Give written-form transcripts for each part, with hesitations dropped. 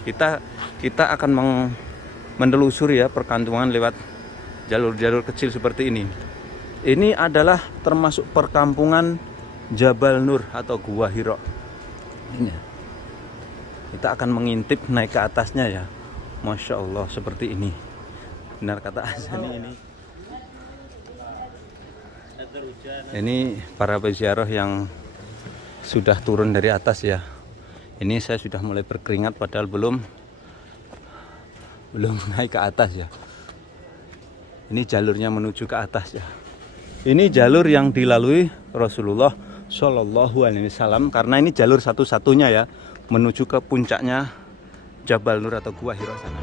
Kita akan menelusuri ya perkampungan lewat jalur-jalur kecil seperti ini. Ini adalah termasuk perkampungan Jabal Nur atau Gua Hira. Ini. Kita akan mengintip naik ke atasnya ya. Masya Allah seperti ini. Benar kata Azani ini. Ini para peziarah yang sudah turun dari atas ya. Ini saya sudah mulai berkeringat padahal belum naik ke atas ya. Ini jalurnya menuju ke atas ya. Ini jalur yang dilalui Rasulullah Shallallahu Alaihi Wasallam karena ini jalur satu-satunya ya menuju ke puncaknya Jabal Nur atau Gua Hira sana.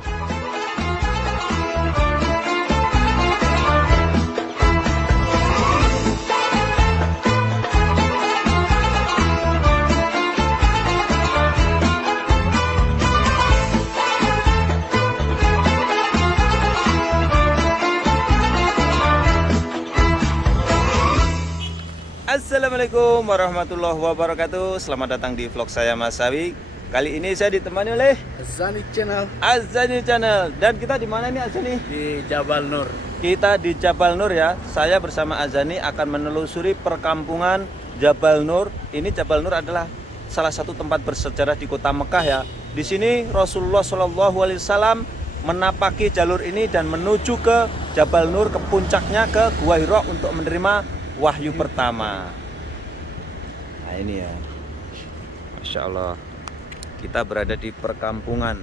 Assalamualaikum warahmatullahi wabarakatuh. Selamat datang di vlog saya Mas Sawi. Kali ini saya ditemani oleh Azani Channel. Azani Channel. Dan kita di mana nih Azani? Di Jabal Nur. Kita di Jabal Nur ya. Saya bersama Azani akan menelusuri perkampungan Jabal Nur. Ini Jabal Nur adalah salah satu tempat bersejarah di kota Mekah ya. Di sini Rasulullah Shallallahu Alaihi Wasallam menapaki jalur ini dan menuju ke Jabal Nur, ke puncaknya, ke Gua Hira untuk menerima wahyu pertama. Nah ini ya, Masya Allah, kita berada di perkampungan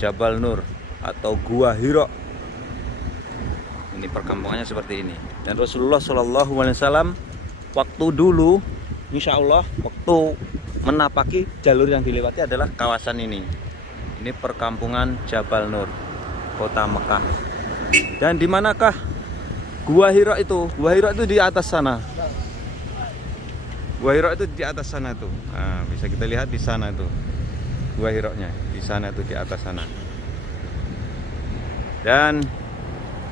Jabal Nur atau Gua Hira. Ini perkampungannya seperti ini. Dan Rasulullah Shallallahu Alaihi Wasallam waktu dulu, Insya Allah, waktu menapaki jalur yang dilewati adalah kawasan ini. Ini perkampungan Jabal Nur, kota Mekah. Dan di manakah Gua Hira itu? Gua Hira itu di atas sana. Gua Hira itu di atas sana tuh. Nah, bisa kita lihat di sana tuh. Gua Hira-nya di sana tuh, di atas sana. Dan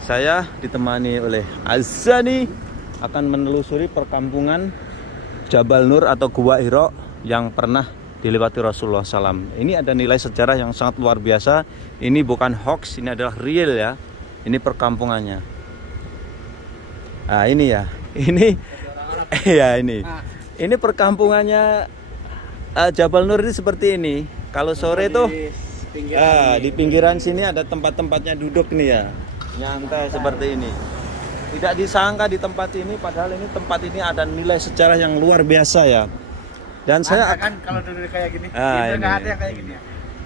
saya ditemani oleh Azani akan menelusuri perkampungan Jabal Nur atau Gua Hira yang pernah dilewati Rasulullah SAW. Ini ada nilai sejarah yang sangat luar biasa. Ini bukan hoax, ini adalah real ya. Ini perkampungannya. Nah ini ya, ini ya ini perkampungannya Jabal Nur ini seperti ini. Kalau sore tuh di pinggiran sini ada tempat-tempatnya duduk nih ya, nyantai seperti ini. Tidak disangka di tempat ini, padahal ini tempat ini ada nilai sejarah yang luar biasa ya. Dan saya kan kalau duduk kayak gini, ini ada kayak gini ya.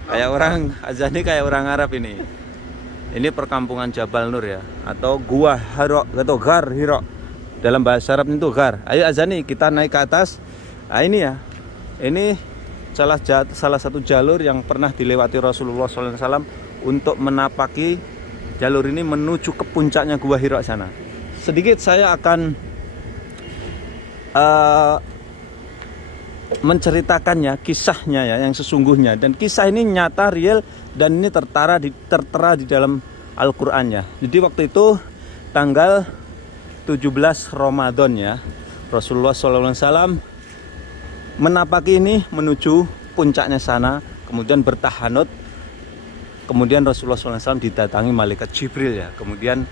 Kayak orang Azani, kayak orang Arab ini. Ini perkampungan Jabal Nur ya, atau Gua Hira atau Gar Hira. Dalam bahasa Arab itu Gar. Ayo Azani, kita naik ke atas. Nah ini ya, ini salah satu jalur yang pernah dilewati Rasulullah SAW untuk menapaki jalur ini menuju ke puncaknya Gua Hira sana. Sedikit saya akan menceritakannya, kisahnya ya, yang sesungguhnya. Dan kisah ini nyata, real, dan ini tertera di dalam Al-Qur'annya. Jadi waktu itu tanggal 17 Ramadan ya, Rasulullah SAW menapaki ini menuju puncaknya sana, kemudian bertahanut. Kemudian Rasulullah SAW didatangi malaikat Jibril ya. Kemudian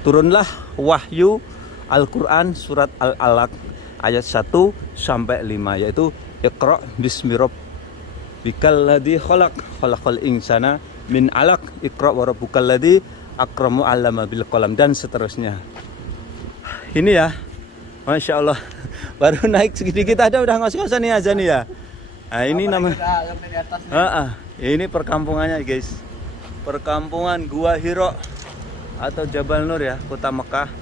turunlah wahyu Al-Qur'an surat Al-Alaq ayat 1 sampai 5, yaitu Iqra bismi rabbikal ladzi khalaqal insana min 'alaq, Iqra wa rabbukal ladzi akramu 'allama bil qalam, dan seterusnya. Ini ya, Masya Allah, baru naik sedikit ada udah ngos-ngosan nih Azani ya. Nah ini namanya ini perkampungannya guys, perkampungan Gua Hira atau Jabal Nur ya, kota Mekah.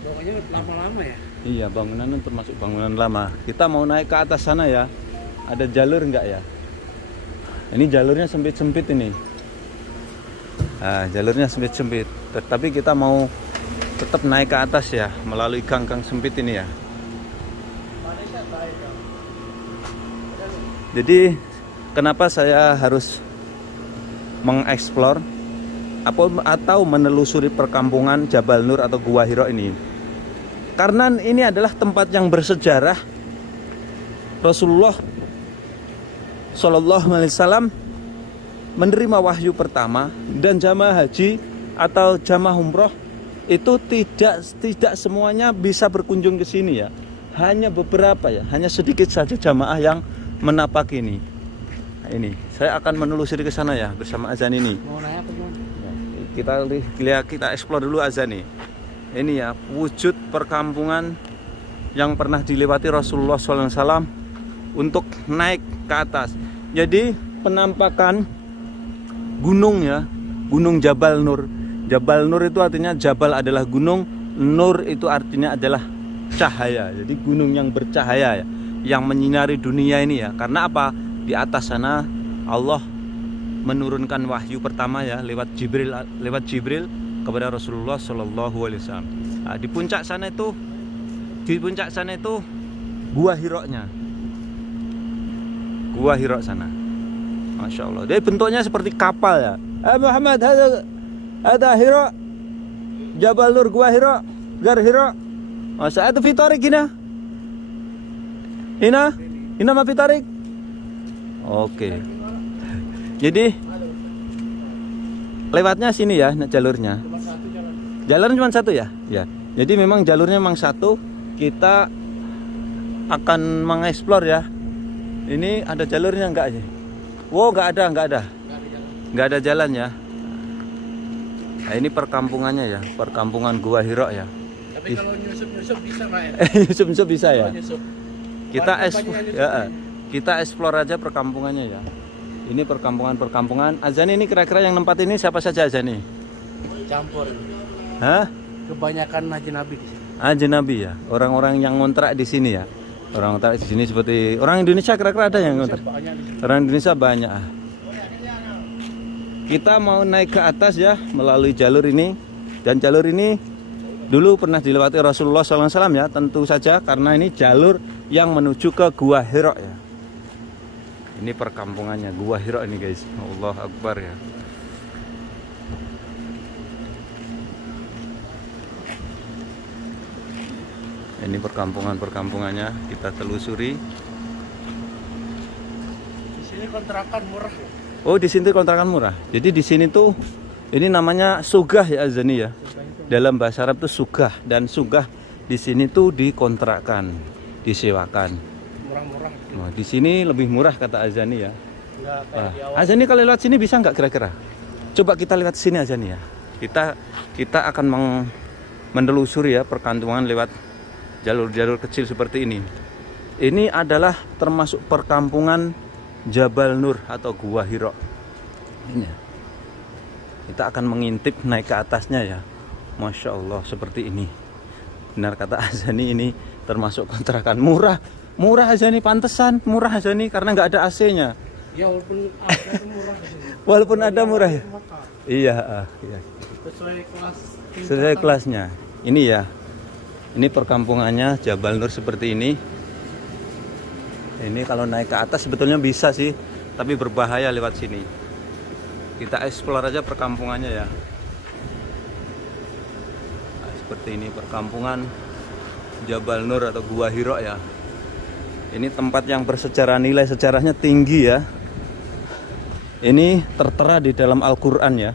Bangunannya lama-lama ya. Iya, bangunan termasuk bangunan lama. Kita mau naik ke atas sana ya. Ada jalur enggak ya? Ini jalurnya sempit-sempit ini. Nah, jalurnya sempit-sempit. Tetapi kita mau tetap naik ke atas ya, melalui gang-gang sempit ini ya. Jadi, kenapa saya harus mengeksplor atau menelusuri perkampungan Jabal Nur atau Gua Hira ini? Karena ini adalah tempat yang bersejarah. Rasulullah Shallallahu Alaihi Wasallam menerima wahyu pertama, dan jamaah haji atau jamaah umroh itu tidak semuanya bisa berkunjung ke sini ya. Hanya beberapa ya, hanya sedikit saja jamaah yang menapak ini. Nah, ini saya akan menelusuri ke sana ya bersama Azan ini. Mau nanya apa gimana? Kita explore dulu Azan nih. Ini ya wujud perkampungan yang pernah dilewati Rasulullah SAW untuk naik ke atas. Jadi penampakan gunung ya, Gunung Jabal Nur. Jabal Nur itu artinya Jabal adalah gunung, Nur itu artinya adalah cahaya. Jadi gunung yang bercahaya ya, yang menyinari dunia ini ya. Karena apa? Di atas sana Allah menurunkan wahyu pertama ya lewat Jibril kepada Rasulullah SAW. Nah, di puncak sana itu Gua Hiro-nya. Gua Hiro sana. Masya Allah. Dia bentuknya seperti kapal ya. Muhammad, ada Hiro. Jabal Nur, Gua Hiro. Gar Hiro. Masa itu Fitarik Hina ma Fitarik. Oke. Jadi lewatnya sini ya jalurnya. Jalan cuma satu ya? Ya. Jadi memang jalurnya memang satu. Kita akan mengeksplor ya. Ini ada jalurnya enggak sih? Wow, enggak ada jalan ya. Nah, ini perkampungannya ya, perkampungan Gua Hiro ya. Tapi kalau nyusup bisa nggak ya? Nyusup bisa ya. Nyusup. Kita explore aja perkampungannya ya. Ini perkampungan. Azani ini kira-kira yang tempat ini siapa saja Azani? Campur. Hah? Kebanyakan haji Nabi di sini. Haji Nabi ya. Orang-orang yang ngontrak di sini ya. Orang ngontrak di sini seperti orang Indonesia kira-kira ada yang ngontrak. Orang Indonesia banyak. Kita mau naik ke atas ya melalui jalur ini, dan jalur ini dulu pernah dilewati Rasulullah SAW ya, tentu saja karena ini jalur yang menuju ke Gua Hiro ya. Ini perkampungannya Gua Hiro ini guys. Allah Akbar ya. Ini perkampungannya kita telusuri. Di sini kontrakan murah ya. Oh, di sini kontrakan murah. Jadi di sini tuh ini namanya sugah ya Azani ya. Dalam bahasa Arab tuh sugah, dan sugah di sini tuh dikontrakkan, disewakan. Murah-murah. Nah, di sini lebih murah kata Azani ya. Enggak kayak di awal. Azani kalau lewat sini bisa nggak kira-kira? Coba kita lewat sini Azani ya. Kita akan menelusuri ya perkampungan lewat jalur-jalur kecil seperti ini. Ini adalah termasuk perkampungan Jabal Nur atau Gua Hiro. Ini. Kita akan mengintip naik ke atasnya ya. Masya Allah seperti ini. Benar kata Azani, ini termasuk kontrakan murah. Murah Azani, pantesan murah Azani karena nggak ada AC-nya. Ya walaupun ada murah di sini. Walaupun ada murah ya. Iya. Sesuai kelasnya. Ini ya. Ini perkampungannya Jabal Nur seperti ini. Ini kalau naik ke atas sebetulnya bisa sih, tapi berbahaya lewat sini. Kita explore aja perkampungannya ya. Nah, seperti ini perkampungan Jabal Nur atau Gua Hiro ya. Ini tempat yang bersejarah, nilai sejarahnya tinggi ya. Ini tertera di dalam Al-Quran ya.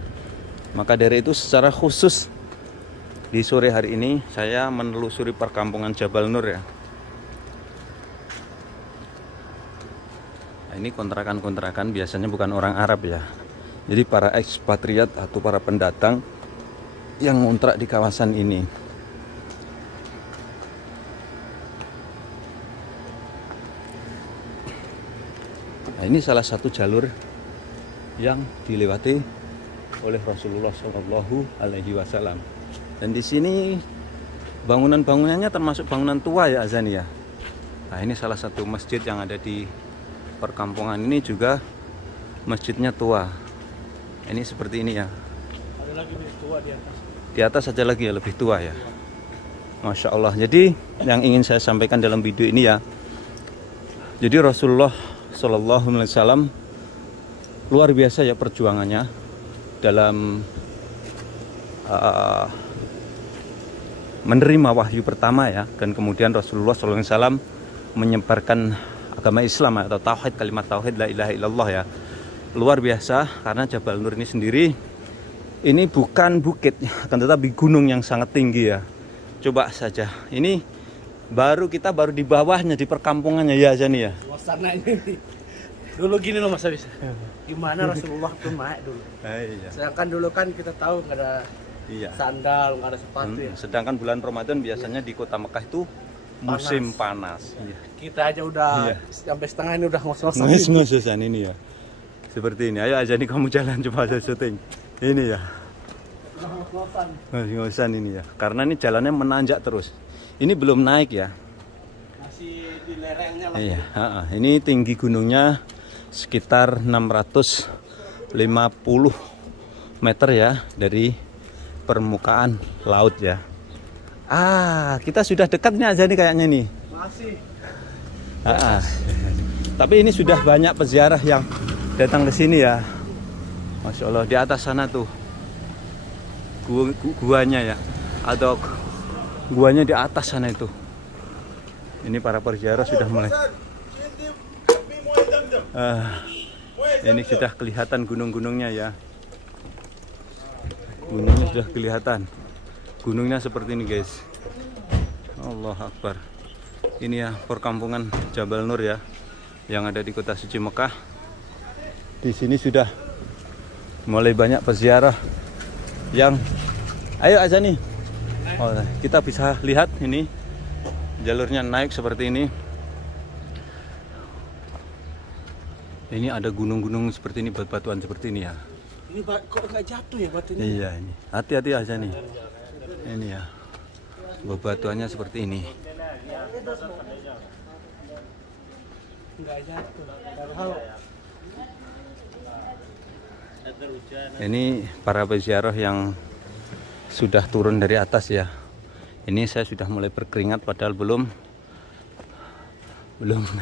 Maka dari itu secara khusus di sore hari ini saya menelusuri perkampungan Jabal Nur ya. Nah, ini kontrakan-kontrakan biasanya bukan orang Arab ya. Jadi para ekspatriat atau para pendatang yang ngontrak di kawasan ini. Nah, ini salah satu jalur yang dilewati oleh Rasulullah SAW. Dan di sini bangunan-bangunannya termasuk bangunan tua ya Azani ya. Nah, ini salah satu masjid yang ada di perkampungan ini juga masjidnya tua. Ini seperti ini ya. Ada lagi lebih tua di atas. Di atas ada lagi ya lebih tua ya. Masya Allah. Jadi yang ingin saya sampaikan dalam video ini ya. Jadi Rasulullah SAW luar biasa ya perjuangannya dalam menerima wahyu pertama ya, dan kemudian Rasulullah SAW menyebarkan agama Islam atau tauhid, kalimat tauhid la ilaha illallah ya. luar biasa karena Jabal Nur ini sendiri ini bukan bukit, akan tetapi gunung yang sangat tinggi ya. Coba saja, ini kita baru di bawahnya, di perkampungannya ya Azani ya. Suasana ini dulu gini loh Mas Abis. Gimana Rasulullah tuh naik dulu. Iya. Sedangkan dulu kan kita tahu nggak ada sandal, nggak ada sepatu ya. Sedangkan bulan Ramadan biasanya di kota Mekah itu musim panas. Iya. Kita aja udah sampai setengah ini udah ngos-ngosan. Ngos-ngosan ini ya. Seperti ini. Ayo Azani kamu jalan coba aja syuting. Ini ya. Ngos-ngosan ini ya. Karena ini jalannya menanjak terus. Ini belum naik ya. Masih di lerengnya lah. Iya, ini tinggi gunungnya sekitar 650 meter ya dari permukaan laut ya. Kita sudah dekat nih aja nih kayaknya nih. Masih. Tapi ini sudah banyak peziarah yang datang ke sini ya. Masya Allah, di atas sana tuh guanya ya, atau guanya di atas sana itu. Ini para peziarah sudah mulai. Ini sudah kelihatan gunung-gunungnya ya. Gunungnya sudah kelihatan. Gunungnya seperti ini guys. Allah Akbar. Ini ya perkampungan Jabal Nur ya, yang ada di kota suci Mekah. Di sini sudah mulai banyak peziarah yang ayo Azani. Kita bisa lihat ini jalurnya naik seperti ini. Ini ada gunung-gunung seperti ini, batuan seperti ini ya. Ini kok nggak jatuh ya batunya? Iya ini. Hati-hati aja nih. Ini ya. Batuannya seperti ini. Nggak jatuh. Ini para peziarah yang sudah turun dari atas ya. Ini saya sudah mulai berkeringat padahal belum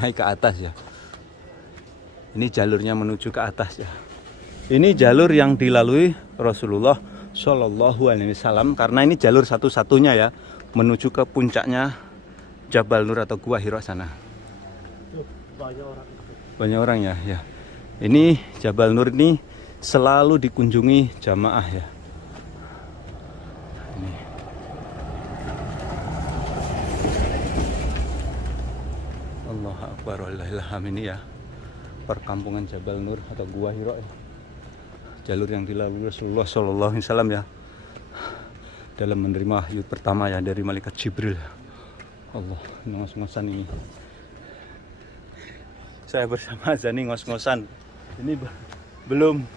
naik ke atas ya. Ini jalurnya menuju ke atas ya. Ini jalur yang dilalui Rasulullah Shallallahu Alaihi Wasallam karena ini jalur satu-satunya ya menuju ke puncaknya Jabal Nur atau Gua Hira sana. Banyak orang ya. Ini Jabal Nur ini selalu dikunjungi jamaah ya. Ini. Allah Akbar wallahilham ini ya. Perkampungan Jabal Nur atau Gua Hira ya. Jalur yang dilalui Rasulullah Shallallahu Alaihi Wasallam ya, dalam menerima wahyu pertama ya dari malaikat Jibril. Allah, ngos-ngosan ini. Saya bersama Azani ngos-ngosan. Ini belum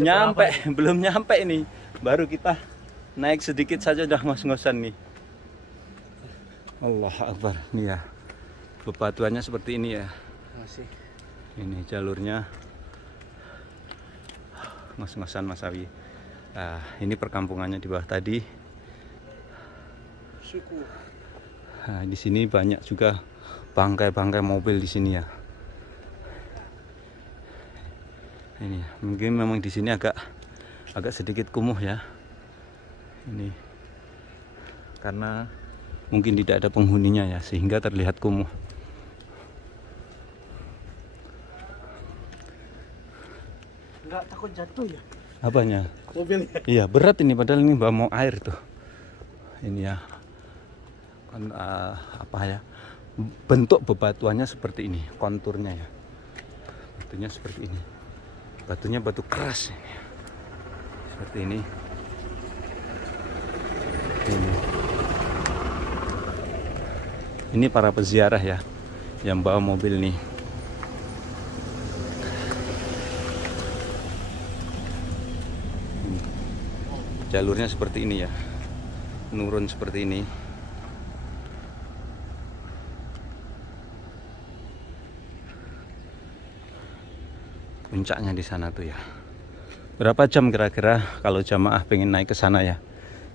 nyampe ini. Baru kita naik sedikit saja udah ngos-ngosan nih. Allah Akbar nih ya. Bebatuannya seperti ini ya. Masih. Ini jalurnya ngos-ngosan Mas Awi. Ini perkampungannya di bawah tadi. Suku. Di sini banyak juga bangkai-bangkai mobil di sini ya. Ini mungkin memang di sini agak sedikit kumuh ya. Ini karena mungkin tidak ada penghuninya ya sehingga terlihat kumuh. Nggak takut jatuh ya? Apanya? Mobilnya. Iya berat ini padahal ini bawa mau air tuh. Ini ya. Apa ya? Bentuk bebatuannya seperti ini, konturnya ya. Batunya seperti ini. Batunya batu keras ini. Seperti ini. Ini para peziarah ya yang bawa mobil nih. Jalurnya seperti ini ya, nurun seperti ini. Puncaknya di sana tuh ya. Berapa jam kira-kira kalau jamaah pengen naik ke sana ya?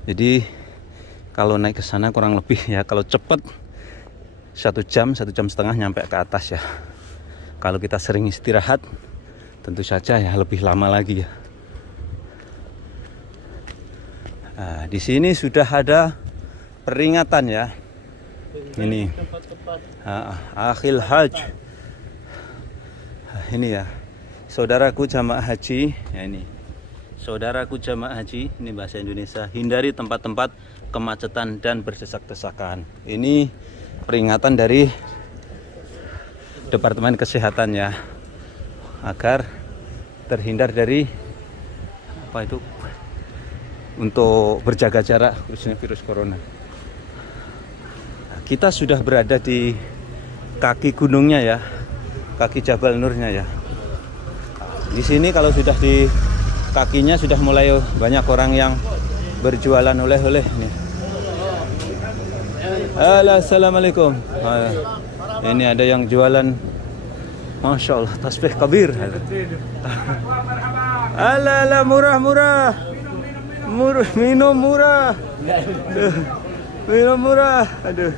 Jadi kalau naik ke sana kurang lebih ya kalau cepet 1 jam, 1,5 jam nyampe ke atas ya. Kalau kita sering istirahat tentu saja ya lebih lama lagi ya. Nah, di sini sudah ada peringatan ya. Ini akhil haj. Ini ya. saudaraku jamaah haji, ya ini. Saudaraku jamaah haji, ini bahasa Indonesia. Hindari tempat-tempat kemacetan dan berdesak-desakan. Ini peringatan dari Departemen Kesehatan ya, agar terhindar dari apa itu, untuk berjaga jarak khususnya virus corona. Nah, kita sudah berada di kaki gunungnya ya, kaki Jabal Nurnya ya. Di sini kalau sudah di kakinya sudah mulai banyak orang yang berjualan oleh-oleh nih. Assalamualaikum. Ini ada yang jualan, Masya Allah, tasbih kabir. Ala murah-murah, minum murah, minum murah, aduh.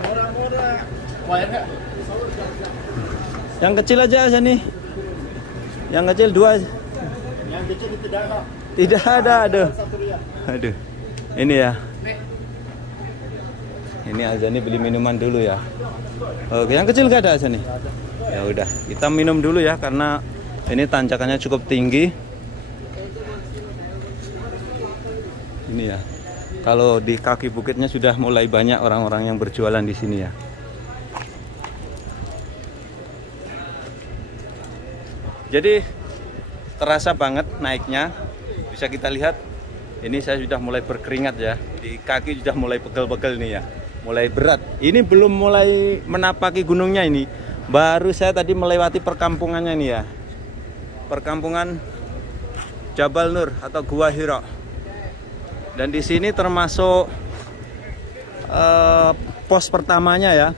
Murah-murah. Yang kecil aja sini. Yang kecil 2. Yang kecil tidak ada. Tidak ada, aduh. Aduh. Ini ya. Ini Azani beli minuman dulu ya. Oke, yang kecil gak ada Azani? Ya udah, kita minum dulu ya karena ini tanjakannya cukup tinggi. Ini ya. Kalau di kaki bukitnya sudah mulai banyak orang-orang yang berjualan di sini ya. Jadi terasa banget naiknya. Bisa kita lihat, ini saya sudah mulai berkeringat ya. Di kaki sudah mulai pegel-pegel nih ya. Mulai berat. Ini belum mulai menapaki gunungnya ini. Baru saya tadi melewati perkampungannya nih ya. Perkampungan Jabal Nur atau Gua Hira. Dan di sini termasuk pos pertamanya ya.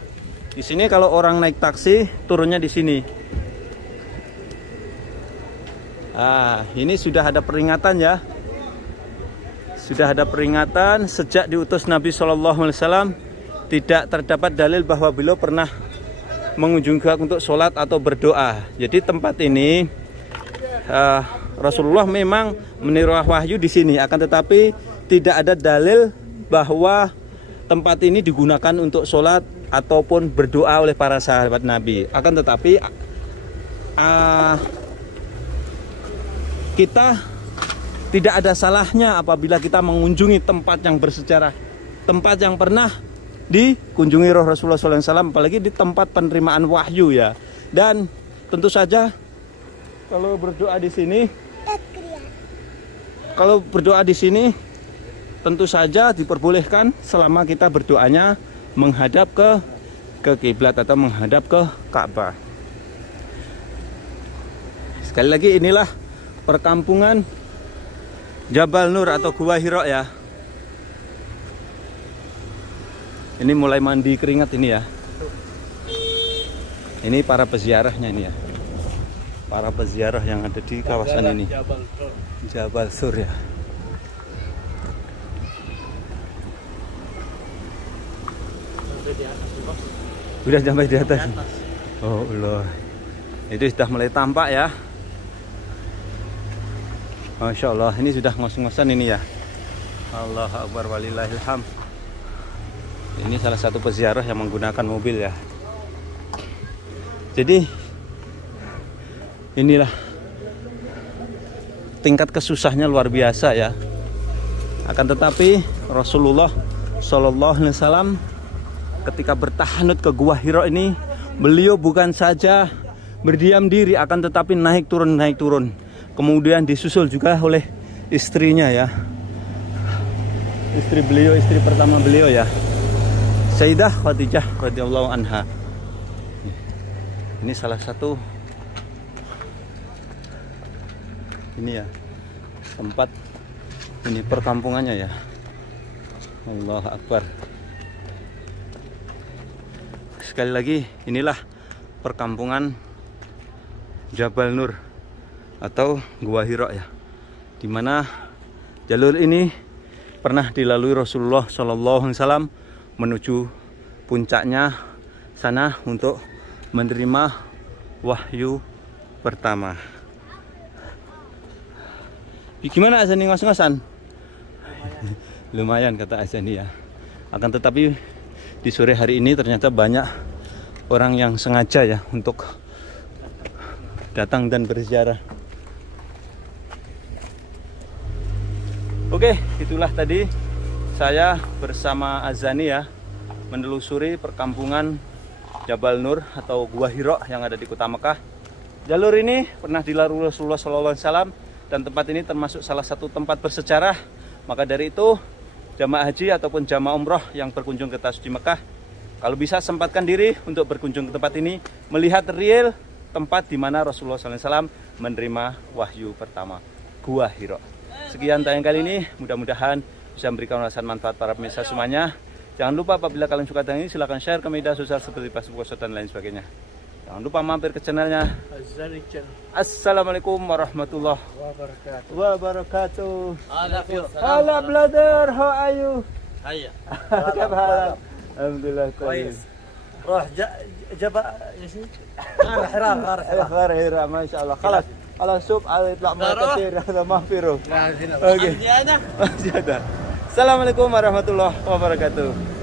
Di sini kalau orang naik taksi turunnya di sini. Ini sudah ada peringatan ya. Sudah ada peringatan sejak diutus Nabi SAW. Tidak terdapat dalil bahwa beliau pernah mengunjungi gua untuk sholat atau berdoa. Jadi tempat ini Rasulullah memang meniru wahyu di sini. Akan tetapi tidak ada dalil bahwa tempat ini digunakan untuk sholat ataupun berdoa oleh para sahabat Nabi. Akan tetapi kita tidak ada salahnya apabila kita mengunjungi tempat yang bersejarah, tempat yang pernah dikunjungi roh Rasulullah SAW, apalagi di tempat penerimaan wahyu ya. Dan tentu saja kalau berdoa di sini, tentu saja diperbolehkan selama kita berdoanya menghadap ke kiblat atau menghadap ke Ka'bah. Sekali lagi, inilah perkampungan Jabal Nur atau Gua Hira ya. Ini mulai mandi keringat ini ya. Ini para peziarahnya ini ya. Para peziarah yang ada di kawasan ini. Jabal Sur ya. Sudah sampai di atas. Oh Allah. Itu sudah mulai tampak ya. Masya Allah, ini sudah ngos-ngosan ini ya. Allah Akbar walillahilham. Ini salah satu peziarah yang menggunakan mobil ya. Jadi inilah tingkat kesusahnya luar biasa ya. Akan tetapi Rasulullah SAW ketika bertahanut ke Gua Hira ini, beliau bukan saja berdiam diri, akan tetapi naik turun. Kemudian disusul juga oleh istrinya ya. Istri beliau, istri pertama beliau ya, Sayyidah Khadijah radhiyallahu anha. Ini salah satu ini ya tempat ini perkampungannya ya. Allahu Akbar. Sekali lagi, inilah perkampungan Jabal Nur atau Gua Hira ya, dimana jalur ini pernah dilalui Rasulullah SAW menuju puncaknya sana untuk menerima wahyu pertama. Gimana Azani ngos-ngosan? Lumayan kata Azani ya. Akan tetapi di sore hari ini ternyata banyak orang yang sengaja ya untuk datang dan berziarah. Oke, itulah tadi saya bersama Azani ya menelusuri perkampungan Jabal Nur atau Gua Hira yang ada di kota Mekah. Jalur ini pernah dilalui Rasulullah SAW dan tempat ini termasuk salah satu tempat bersejarah. Maka dari itu jamaah haji ataupun jamaah umroh yang berkunjung ke Tanah Suci Mekah, kalau bisa sempatkan diri untuk berkunjung ke tempat ini, melihat real tempat di mana Rasulullah SAW menerima wahyu pertama, Gua Hira. Sekian tayang kali ini, mudah-mudahan bisa memberikan ulasan manfaat para pemirsa semuanya. Jangan lupa apabila kalian suka dengan ini, silahkan share ke media sosial seperti Facebook, WhatsApp, dan lain sebagainya. Jangan lupa mampir ke channelnya. Assalamualaikum warahmatullahi wabarakatuh. Hala brother, how are you? Hiya. Alhamdulillah. كويس. روح جبل ايش؟ غار Hira, masya Allah. Kalau sub يطلع ما كثير هذا ما في روح. هنا. Oke. عندي انا. Masih ada. Assalamualaikum warahmatullahi wabarakatuh.